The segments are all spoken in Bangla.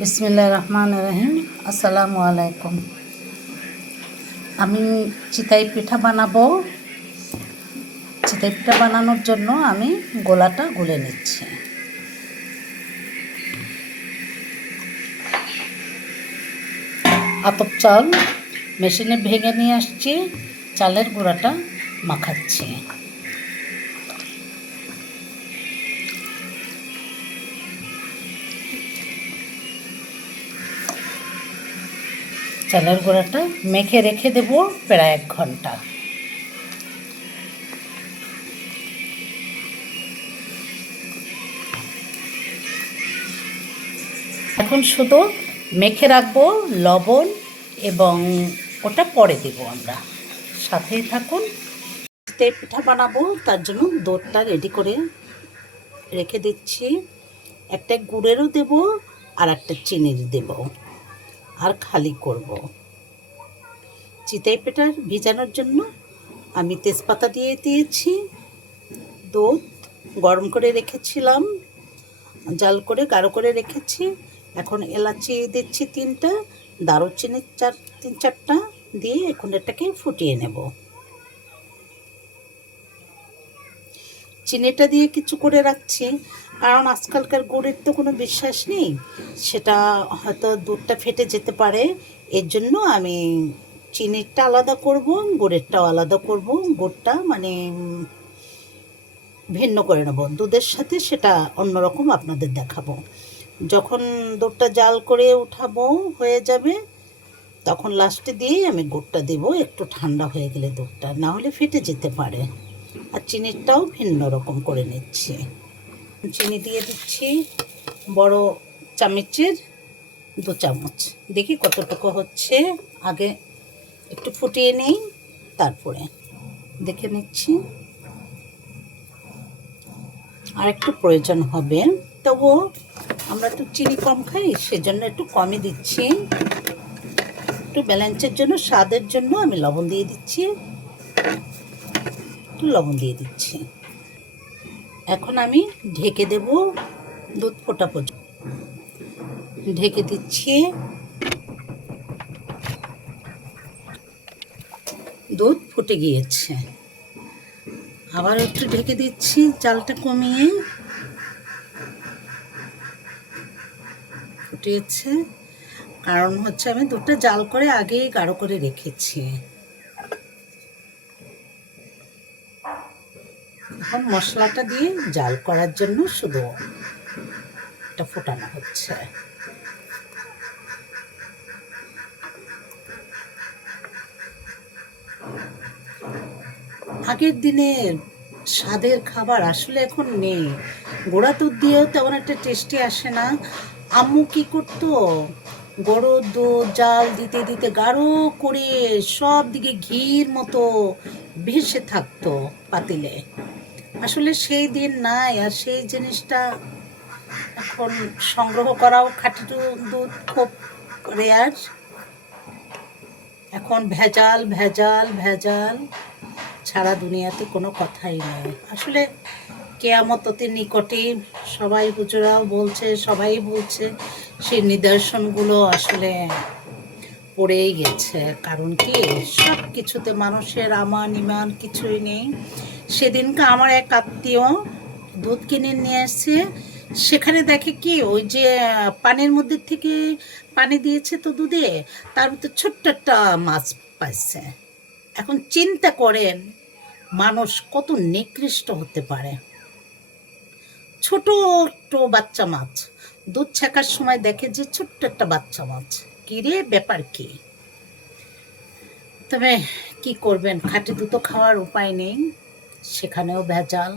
বিসমিল্লা রহমান রহিম। আসসালামু আলাইকুম। আমি চিতাই পিঠা বানাবো। চিতাই পিঠা বানানোর জন্য আমি গোলাটা গুলে নিচ্ছি। আতপ চাল মেশিনে ভেঙে নিয়ে আসছি, চালের গুঁড়াটা মাখাচ্ছি। চালের গুঁড়াটা মেখে রেখে দেবো প্রায় এক ঘণ্টা। এখন শুধু মেখে রাখব লবণ এবং ওটা পরে দেব আমরা। সাথেই থাকুন। পিঠা বানাবো, তার জন্য দুধটা রেডি করে রেখে দিচ্ছি। একটা গুড়েরও দেব আর একটা চিনির দেব। আর খালি করব। চিতাই পেটার ভিজানোর জন্য আমি তেজপাতা দিয়ে দিয়েছি, দুধ গরম করে রেখেছিলাম, জাল করে গাঢ় করে রেখেছি, এখন এলাচি দিচ্ছি তিনটা দারুচিনি চার, তিন চারটা দিয়ে এখন এটাকে ফুটিয়ে নেব। চিনিটা দিয়ে কিছু করে রাখছি কারণ আজকালকার গুড়ের তো কোনো বিশ্বাস নেই। সেটা হয়তো দুধটা ফেটে যেতে পারে। এর জন্য আমি চিনিরটা আলাদা করব গুড়েরটাও আলাদা করব। গুড়টা মানে ভিন্ন করে নেব। দুধের সাথে সেটা অন্যরকম আপনাদের দেখাবো। যখন দুধটা জাল করে উঠাবো হয়ে যাবে, তখন লাস্টে দিয়েই আমি গুড়টা দেবো। একটু ঠান্ডা হয়ে গেলে দুধটা, না হলে ফেটে যেতে পারে। আর চিনিরটাও ভিন্ন রকম করে নিচ্ছি। চিনি দিয়ে দিচ্ছি বড় চামচের দু চামচ। দেখি কতটুকু হচ্ছে। আগে একটু ফুটিয়ে নেই, তারপরে দেখে নিচ্ছি। আর একটু প্রয়োজন হবে। তবুও আমরা একটু চিনি কম খাই, সেজন্য একটু কমই দিচ্ছি। একটু ব্যালেন্সের জন্য, স্বাদের জন্য আমি লবণ দিয়ে দিচ্ছি। একটু লবণ দিয়ে দিচ্ছি। এখন আমি ঢেকে দেব দুধ ফোটা পর্যন্ত। ঢেকে দিচ্ছি দুধ ফুটে গিয়েছে। আবার একটু ঢেকে দিচ্ছি, চালটা কমিয়ে। ফুটিয়েছে কারণ হচ্ছে আমি দুধটা জাল করে আগেই গাঢ় করে রেখেছি। এখন মশলাটা দিয়ে জাল করার জন্য শুধু এটা ফোটানো হচ্ছে। আগের দিনের স্বাদের খাবার আসলে এখন নেই। গোড়া দুধ দিয়েও তেমন একটা টেস্টি আসে না। আম্মু কি করতো? গরুর দুধ, জাল দিতে দিতে গাঢ় করে সব দিকে ঘির মতো ভেসে থাকতো পাতিলে। আসলে সেই দিন নাই আর সেই জিনিসটা এখন সংগ্রহ করাও খাঁটি দুধ খুব রেয়ার এখন ভেজাল ভেজাল ভেজাল ছাড়া দুনিয়াতে কোনো কথাই নেই। আসলে কেয়ামত অতি নিকটে সবাই হুজুরাও বলছে, সবাই বলছে, সেই নিদর্শনগুলো আসলে পড়েই গেছে। কারণ কি? সব কিছুতে মানুষের আমান, ইমান কিছুই নেই। সেদিনকে আমার এক আত্মীয় দুধ কিনে নিয়ে এসছে। সেখানে দেখে কি? ওই যে পানির মধ্যে থেকে পানি দিয়েছে তো দুধে, তার ভিতরে ছোট্ট একটা মাছ পাইছে। এখন চিন্তা করেন, মানুষ কত নিকৃষ্ট হতে পারে। ছোট বাচ্চা মাছ, দুধ ছেঁকার সময় দেখে যে ছোট্ট একটা বাচ্চা মাছ। কি রে ব্যাপার কি? তবে কি করবেন? খাঁটি দুটো খাওয়ার উপায় নেই, সেখানেও ভেজাল।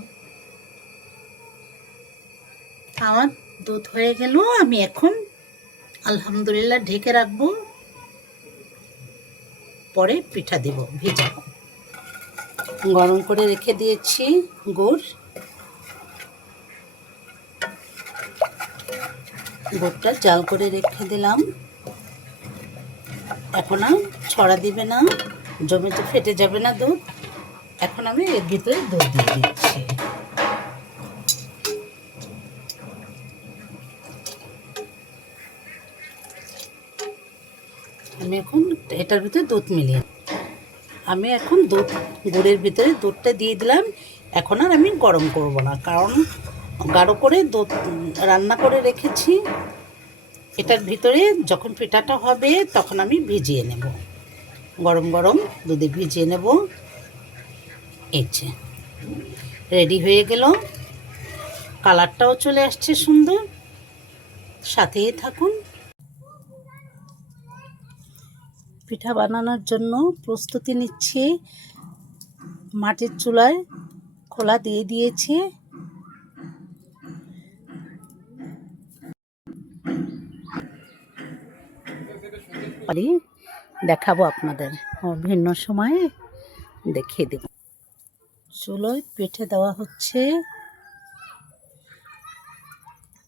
আমার দুধ হয়ে গেল, আমি এখন আলহামদুলিল্লাহ ঢেকে রাখব। পরে পিঠা দেব ভেজাবো গরম করে রেখে দিয়েছি গুড়। গুড়টা জাল করে রেখে দিলাম। এখন আর ছড়া দিবে না, জমিতে ফেটে যাবে না দুধ। এখন আমি এর ভিতরে দুধ দিয়ে দিচ্ছি। আমি এখন এটার ভিতরে দুধ মিলিয়ে আমি এখন দুধ, গুড়ের ভিতরে দুধটা দিয়ে দিলাম। এখন আর আমি গরম করব না, কারণ গাঢ় করে দুধ রান্না করে রেখেছি। এটার ভিতরে যখন পিঠাটা হবে, তখন আমি ভিজিয়ে নেব। গরম গরম দুধে ভিজিয়ে নেব। এই রেডি হয়ে গেল। কালারটাও চলে আসছে সুন্দর। সাথেই থাকুন। পিঠা বানানোর জন্য প্রস্তুতি নিচ্ছে। মাটির চুলায় খোলা দিয়ে দিয়েছি। পারি দেখাবো আপনাদের। ভিন্ন সময়ে দেখিয়ে দেব। চুলোয় পিঠে দেওয়া হচ্ছে।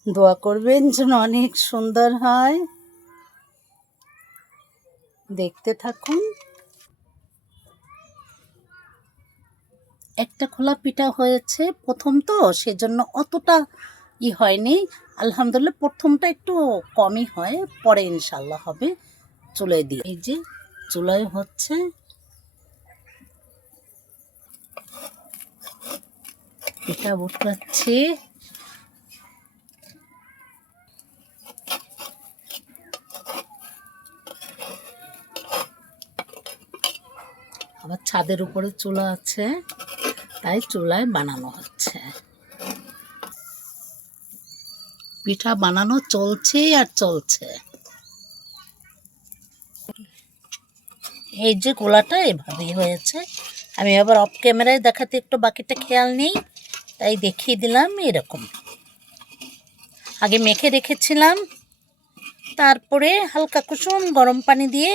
দোয়া করবেন যেন অনেক সুন্দর হয়। দেখতে থাকুন। একটা খোলা পিঠা হয়েছে প্রথম তো, সেজন্য অতটা ই হয়নি। আলহামদুলিল্লাহ, প্রথমটা একটু কমই হয়, পরে ইনশাল্লাহ হবে। চুলায় দিয়ে। এই যে চুলায় হচ্ছে। পিঠা বসাচ্ছি। আবার ছাদের উপরে চুলা আছে, তাই চুলায় বানানো হচ্ছে। পিঠা বানানো চলছে আর চলছে। এই যে গোলাটা এভাবেই হয়েছে। আমি আবার অফ ক্যামেরায় দেখাতে একটু বাকিটা খেয়াল নেই, তাই দেখিয়ে দিলাম এরকম। আগে মেখে রেখেছিলাম, তারপরে হালকা কুসুম গরম পানি দিয়ে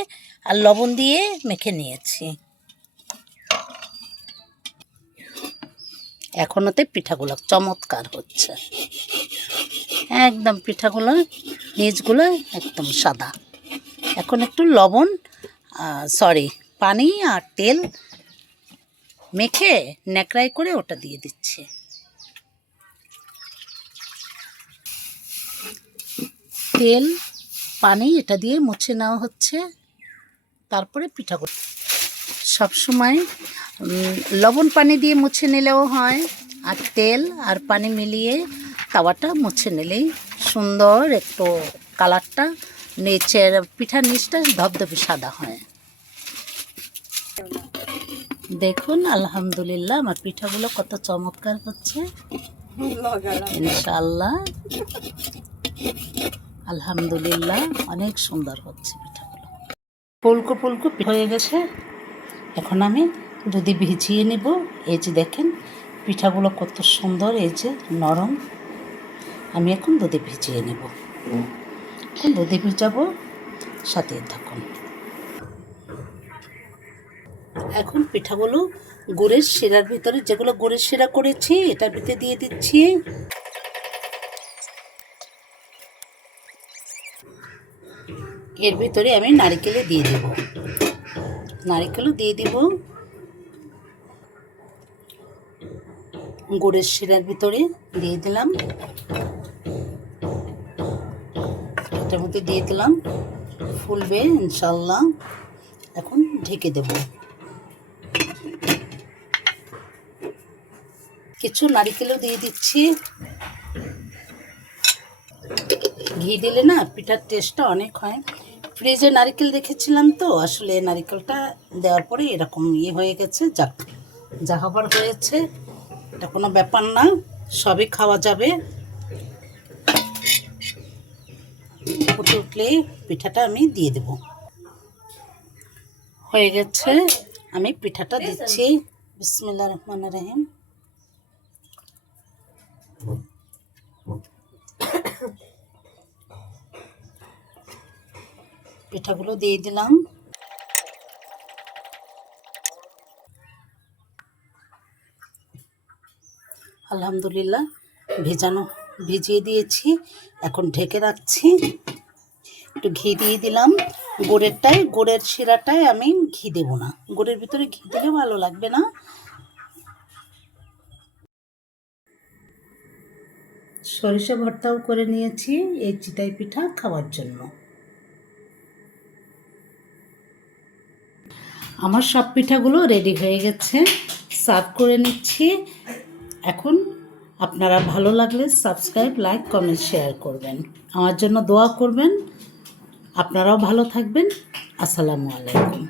আর লবণ দিয়ে মেখে নিয়েছি। এখনোতে পিঠাগুলো চমৎকার হচ্ছে। একদম পিঠাগুলো, নিচগুলো একদম সাদা। এখন একটু লবণ সরি পানি আর তেল মেখে ন্যাকড়াই করে ওটা দিয়ে দিচ্ছে। তেল পানি এটা দিয়ে মুছে নেওয়া হচ্ছে। তারপরে পিঠাগুলো সবসময় উম, লবণ পানি দিয়ে মুছে নিলেও হয় আর তেল আর পানি মিলিয়ে তাওয়াটা মুছে নিলেই সুন্দর একটু কালারটা নিচের পিঠার নিচটা ধবধবে সাদা হয়। দেখুন আলহামদুলিল্লাহ আমার পিঠাগুলো কত চমৎকার হচ্ছে। ইনশাল্লাহ আলহামদুলিল্লাহ অনেক সুন্দর হচ্ছে পিঠাগুলো। ফুলকো ফুলকো পিঠা হয়ে গেছে। এখন আমি দুধে ভিজিয়ে নেব। এই যে দেখেন পিঠাগুলো কত সুন্দর এই যে নরম। আমি এখন দুধে ভিজিয়ে নেব। এখন দুধে ভিজাবো সাথে থাকুন। এখন পিঠাগুলো গুড়ের শিরার ভিতরে যেগুলো গুড়ের শিরা করেছি, এটার ভিতরে দিয়ে দিচ্ছি। এর ভিতরে আমি নারিকেলে দিয়ে দেব। নারিকেলও দিয়ে দিব। গুড়ের শিরার ভিতরে দিয়ে দিলাম। এটার মধ্যে দিয়ে দিলাম। ফুলবে ইনশাল্লাহ এখন ঢেকে দেব। কিছু নারিকেলও দিয়ে দিচ্ছি। ঘি দিলে না পিঠার টেস্টটা অনেক হয়। ফ্রিজে নারকেল রেখেছিলাম তো আসলে নারকেলটা দেওয়ার পরে এরকম ইয়ে হয়ে গেছে যাক যা হবার হয়েছে। এটা কোনো ব্যাপার না সবই খাওয়া যাবে। ফুটে উঠলে পিঠাটা আমি দিয়ে দেব। হয়ে গেছে আমি পিঠাটা দিচ্ছি। বিসমিল্লা রহমান রহিম। পিঠাগুলো দিয়ে দিলাম। আলহামদুলিল্লাহ, ভেজানো, ভিজিয়ে দিয়েছি। এখন ঢেকে রাখছি। একটু ঘি দিয়ে দিলাম। গুড়েরটায়, গুড়ের শিরাটায় আমি ঘি দেবো না। গুড়ের ভিতরে ঘি দিলে ভালো লাগবে না। সরিষা ভর্তাও করে নিয়েছি এই চিতাই পিঠা খাওয়ার জন্য। আমার সব পিঠাগুলো রেডি হয়ে গেছে। সার্ভ করে নিচ্ছি। এখন আপনারা ভালো লাগলে সাবস্ক্রাইব লাইক কমেন্ট শেয়ার করবেন। আমার জন্য দোয়া করবেন। আপনারাও ভালো থাকবেন। আসসালামু আলাইকুম।